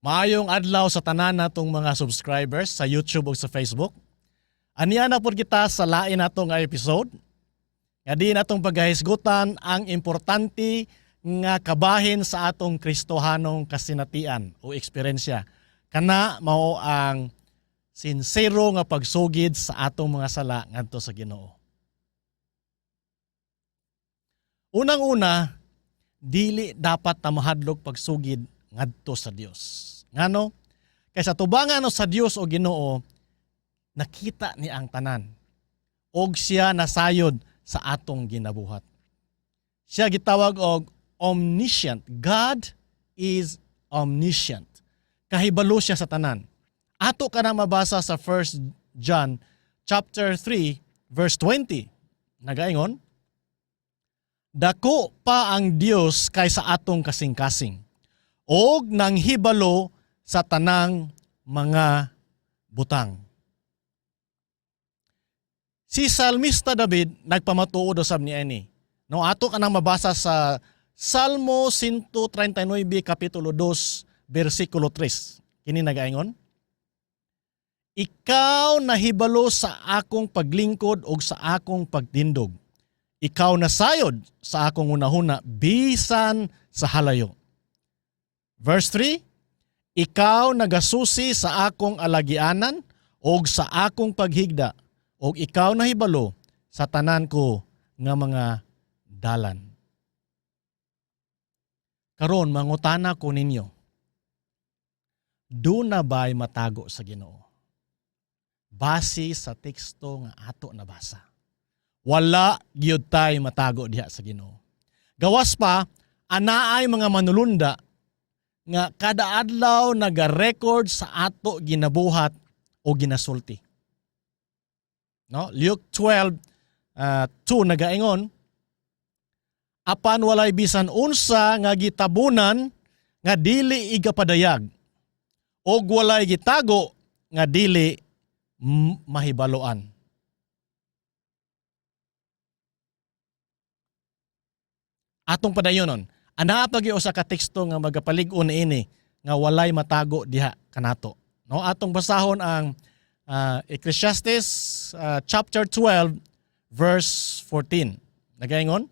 Maayong adlaw sa tanan natong mga subscribers sa YouTube o sa Facebook. Aniya na po kita sa lain natong nga episode. Nga di natong paghahisgutan ang importante nga kabahin sa atong Kristohanong kasinatian o eksperyensya. Kana mao ang sincero nga pagsugid sa atong mga sala ngadto sa Ginoo. Unang-una, dili dapat ta mahadlok pagsugid ngadto sa Dios. Ngano? Kay sa tubangan sa Dios o Ginoo, nakita ni ang tanan. Og siya nasayod sa atong ginabuhat. Siya gitawag og omniscient. God is omniscient. Kahibalo siya sa tanan. Ato ka na mabasa sa 1 John chapter 3 verse 20. Nagaingon, dako pa ang Dios kaysa atong kasing-kasing, og nanghibalo sa tanang mga butang. Si Salmista David nagpamatuod usab niini. No, ato ka nang mabasa sa Salmo 139 kapitulo 2 bersikulo 3. Kini nagaingon, ikaw nahibalo sa akong paglingkod ug sa akong pagtindog. Ikaw nasayod sa akong hunahuna bisan sa halayo. Verse 3, ikaw nagasusi sa akong alagianan ug sa akong paghigda, ug ikaw nahibalo sa tanan ko nga mga dalan. Karon mangutana ko ninyo, do na ba'y matago sa Ginoo? Base sa teksto nga ato nabasa. Wala gyud tay matago diha sa Ginoo. Gawas pa, anaay mga manulunda nga kada adlaw naga-record sa ato ginabuhat o ginasulti. No? Luke 12:2 nagaingon, apan walay bisan unsa nga gitabunan nga dili igapadayag, og walay gitago nga dili mahibaloan. Atong padayonon, ana pagi usa ka teksto nga magapalig-on ini nga walay matago diha kanato. No, atong basahon ang Ecclesiastes chapter 12 verse 14. Nagaingon,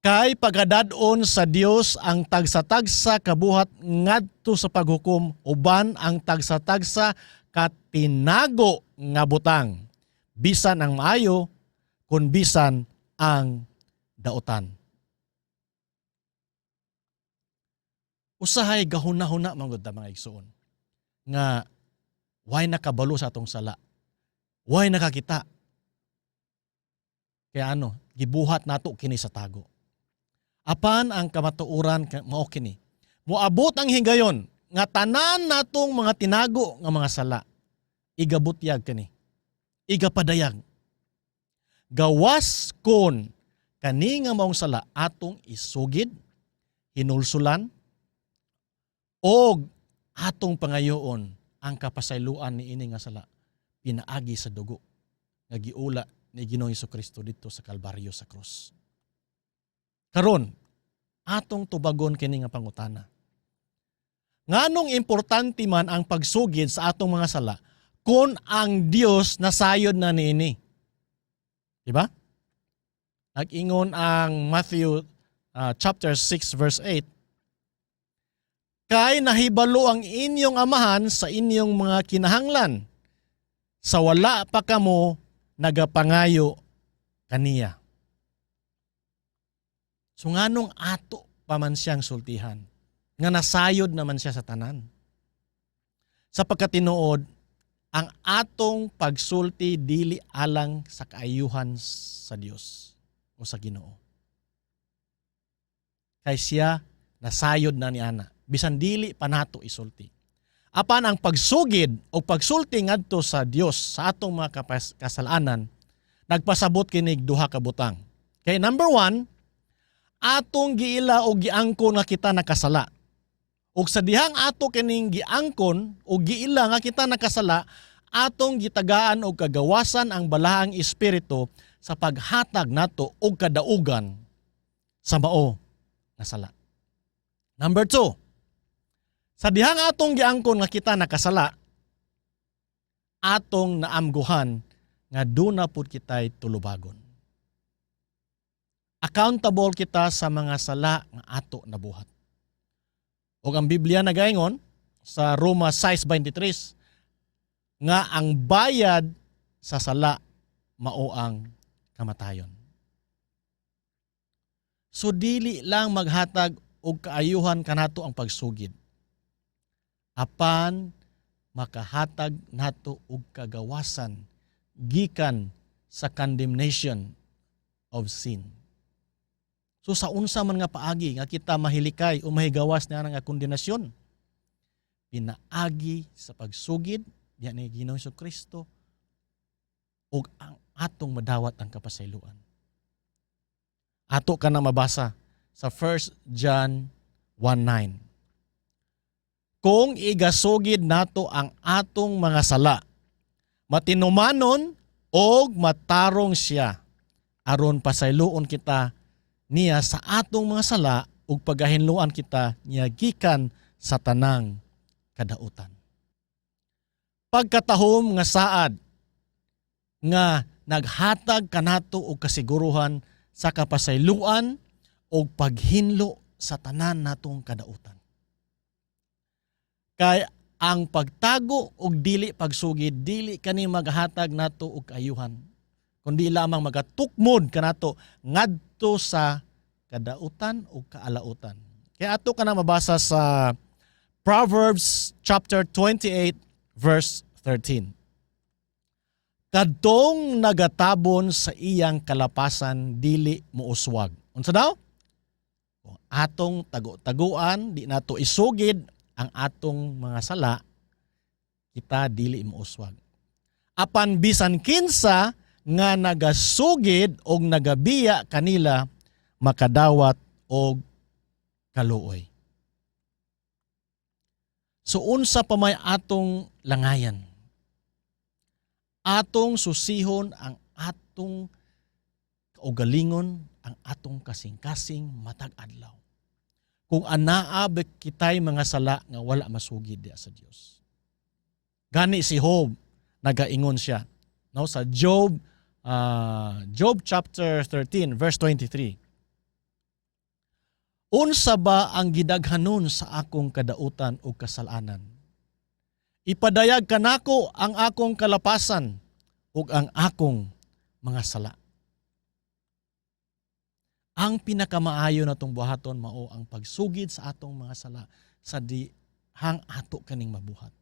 kay pagadadon sa Dios ang tagsa-tagsa kabuhat ngadto sa paghukom, uban ang tagsa-tagsa katinago nga butang, bisan ang maayo kun bisan ang dautan. Usahay gahuna-huna manggod ta mga igsoon nga why nakabalo sa atong sala, why nakakita, kaya gibuhat nato kini sa tago. Apan ang kamatuoran mao kini, moabot ang higayon nga tanan natong mga tinago nga mga sala igabutyag kini, igapadayag. Gawas kon kani nga maong sala atong isugid, hinulsulan, og atong pangayoon ang kapasayloan ni ini nga sala pinaagi sa dugo nga giula ni Ginoong Hesukristo dito sa Kalbaryo sa krus. Karon atong tubagon kini nga pangutana. Nganong importante man ang pagsugid sa atong mga sala kung ang Dios nasayod na niini? Diba? Nag-ingon ang Matthew chapter 6 verse 8, kay nahibalo ang inyong amahan sa inyong mga kinahanglan, sa wala pa kamo nagapangayo kaniya. So nganong ato pa man siyang sultihan, nga nasayod naman siya sa tanan. Sa pagkatinuod, ang atong pagsulti dili alang sa kaayuhan sa Dios o sa Ginoo. Kay siya nasayod na ni ana, bisan dili pa nato isulti. Apan ang pagsugid o pagsulti ngadto sa Dios sa atong mga kasalanan, nagpasabot kinig duha ka butang. Kay number 1, atong giila o giangkon nga kita nakasala. Ug sa dihang ato kining giangkon o giila nga kita nakasala, atong gitagaan og kagawasan ang balahang espiritu sa paghatag nato og kadaugan sa mao nga sala. Number 2, Sa dihang atong giangkon nga kita nakasala, atong naamguhan nga duna pud kitay tulubagon. Accountable kita sa mga sala nga ato nabuhat. O ang Biblia nagaingon sa Roma 6:23 nga ang bayad sa sala mao ang kamatayon. So dili lang maghatag og kaayuhan kanato ang pagsugid. Apan makahatag nato og kagawasan gikan sa condemnation of sin. So sa unsa man nga paagi nga kita mahilikay o mahigawas na nga kondenasyon, pinaagi sa pagsugid diha ni Ginoong Jesucristo ug ang atong madawat ang kapasayloan. Ato ka na mabasa sa 1 John 1:9. Kung igasugid nato ang atong mga sala, matinumanon og matarong siya aron pasayloon kita niya sa atong mga sala ug pagahinluan kita niya gikan sa tanang kadautan. Pagkatahom nga saad nga naghatag kanato og kasiguruhan sa kapasayloan ug paghinlo sa tanan natong kadautan. Kay ang pagtago og dili pagsugid dili kani maghatag nato og kaayuhan, kundi lamang magatukmod kanato ngadto sa kadautan o kaalautan. Kaya ato ka na mabasa sa Proverbs chapter 28 verse 13. Kadtong nagatabon sa iyang kalapasan dili mouswag. Unsa daw? Kung atong tago-taguan di nato isugid ang atong mga sala, kita dili mouswag. Apan bisan kinsa nga nagasugid og nagabiya kanila makadawat og kaluoy. So unsa pa may atong langayan? Atong susihon ang atong kaugalingon, ang atong kasing-kasing matag adlaw. Kung anaa kitay mga sala nga wala masugid diha sa Dios. Gani si Job nagaingon siya, no, sa Job chapter 13 verse 23. Unsa ba ang gidaghanon sa akong kadautan o kasalanan? Ipadayag kanako ang akong kalapasan ug ang akong mga sala. Ang pinakamaayo natong buhaton mao ang pagsugid sa atong mga sala sa dihang ato kaning mabuhat.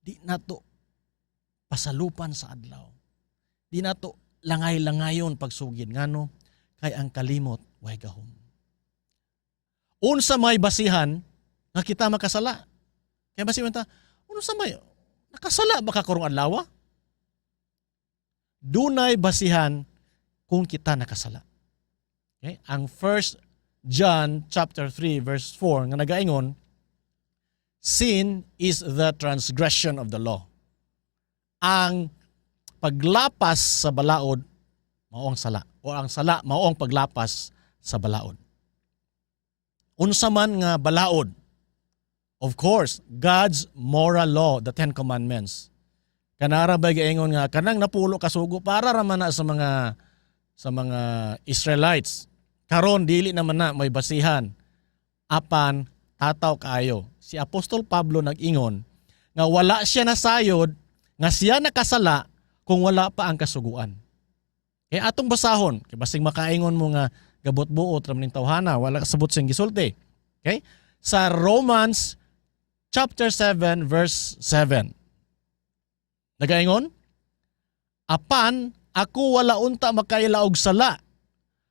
Di nato pasalupan sa adlaw. Di nato langay-langayon pagsugid ngano kay ang kalimot way gahom. Unsa may basihan nga kita makasala? Kaya basihan ta, unsa may nakasala ba ka karong adlaw? Dunay basihan kung kita nakasala. Okay? Ang 1 John chapter 3 verse 4 nga nagaingon, sin is the transgression of the law. Ang paglapas sa balaod mao ang sala, o ang sala mao ang paglapas sa balaod. Unsa man nga balaod? Of course, God's moral law, the Ten Commandments. Kanara ba gaingon nga kanang napulo kasugo para ra man na sa mga Israelites. Karon dili naman na may basihan. Apan tataw kaayo. Si Apostol Pablo nag-ingon nga wala siya nasayod nga siya nakasala kung wala pa ang kasuguan. Kaya atong basahon, kay basing makaingon mo nga gabot-buot ram ning tawhana, wala kasabot sing gisulti. Okay? Sa Romans chapter 7 verse 7. Nagaingon, apan ako wala unta makaila og sala,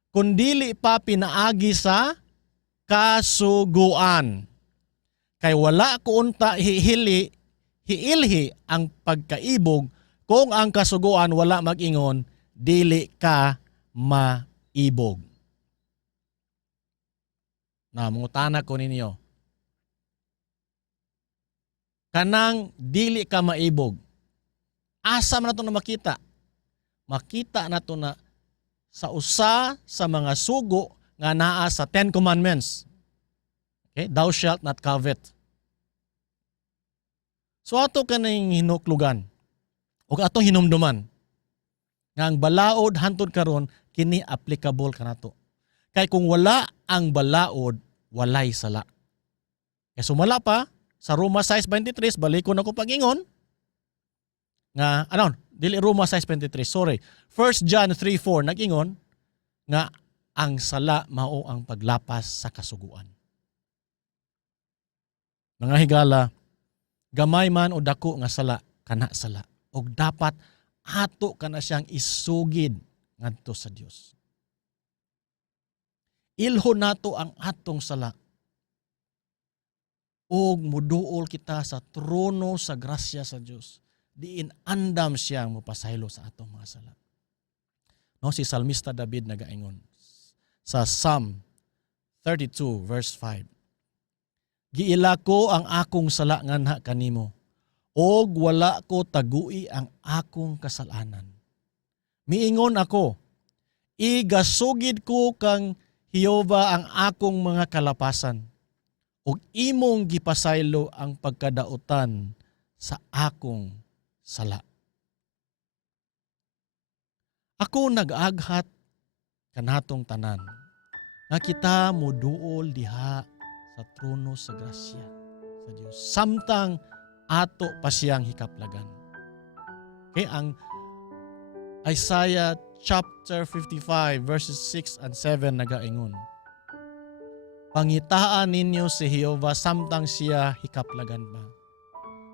kundili pa pinaagi sa kasuguan. Kay wala ko unta hiilhi ang pagkaibog kung ang kasuguan wala mag-ingon, dili ka maibog. Mangutana ko ninyo, kanang dili ka maibog, asa man nato na makita? Makita nato na sa usa sa mga sugo nga naa sa Ten Commandments. Okay? Thou shalt not covet. So ato kaning hinuklugan o atong hinumduman nga ang balaod hantod karon kini applicable kanato. Kay kung wala ang balaod, walay sala. Kaya sumala pa sa Roma 6:23, balikon ako pag-ingon nga dili Roma 6:23, sorry. 1 John 3:4 nag-ingon nga ang sala mao ang paglapas sa kasuguan. Mga higala, gamay man o dako nga sala, kana sala. O dapat ato kana siyang isugid ngadto sa Dios. Ilhon nato ang atong sala. Og muduol kita sa trono sa grasya sa Dios. Diin andam siyang mopasaylo sa atong mga sala. No, si Salmista David nagaingon sa Psalm 32 verse 5. Giila ko ang akong sala nganha kanimo, og wala ko tagui ang akong kasalanan. Miingon ako, igasugid ko kang Jehova ang akong mga kalapasan, og imong gipasaylo ang pagkadautan sa akong sala. Ako nag-aghat kanatong tanan, nga kita moduol diha sa trono sa grasya sa Dios. Samtang ato pa siyang hikaplagan. Okay, ang Isaiah chapter 55 verses 6 and 7 nagaingon. Pangitaan ninyo si Jehova samtang siya hikaplagan pa.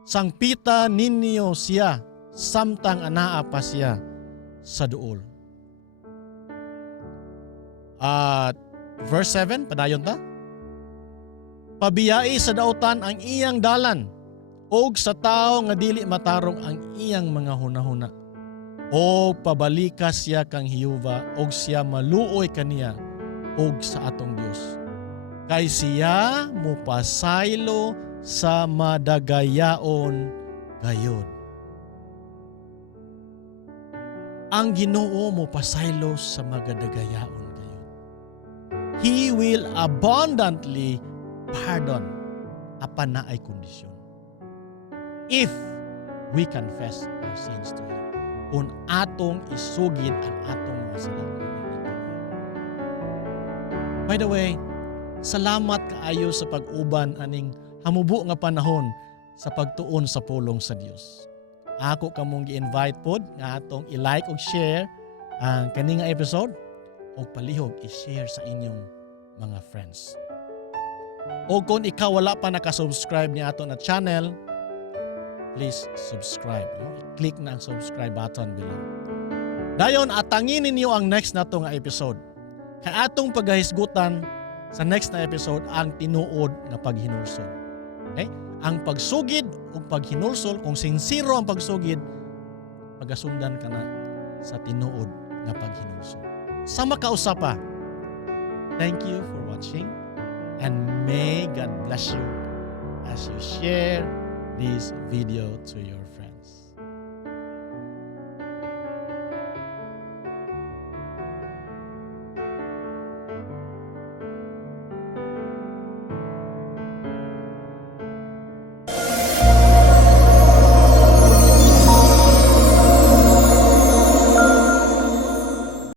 Sangpita ninyo siya samtang anaa pa siya sa duol. At verse 7, padayon ta. Pabiyai sa dautan ang iyang dalan, og sa tao nga dili matarong ang iyang mga hunahuna. O pabalikas siya kang Jehova, og siya maluoy kaniya, og sa atong Dios. Kay siya mupasaylo sa madagayaon gayod. Ang Ginoo mupasaylo sa magadagayaon gayod. He will abundantly pardon apan na ay kondisyon. If we confess our sins to Him. Kung atong isugid ang atong mga sala. By the way, salamat kaayo sa pag-uban aning hamubo nga panahon sa pagtuon sa pulong sa Dios. Ako kamong gi-invite pod nga atong i-like ug share ang kani nga episode ug palihog i-share sa inyong mga friends. O kung ikaw wala pa nakasubscribe ni ato na channel, please subscribe. I-click na ang subscribe button below. Dayon, atangin ninyo ang next na to nga episode. Kay atong paghahisgutan sa next na episode ang tinuod nga paghinulsol. Okay? Ang pagsugid o paghinulsol, kung sincero ang pagsugid, pagasundan ka na sa tinuod nga paghinulsol. Sa makausapa, thank you for watching. And may God bless you as you share this video to your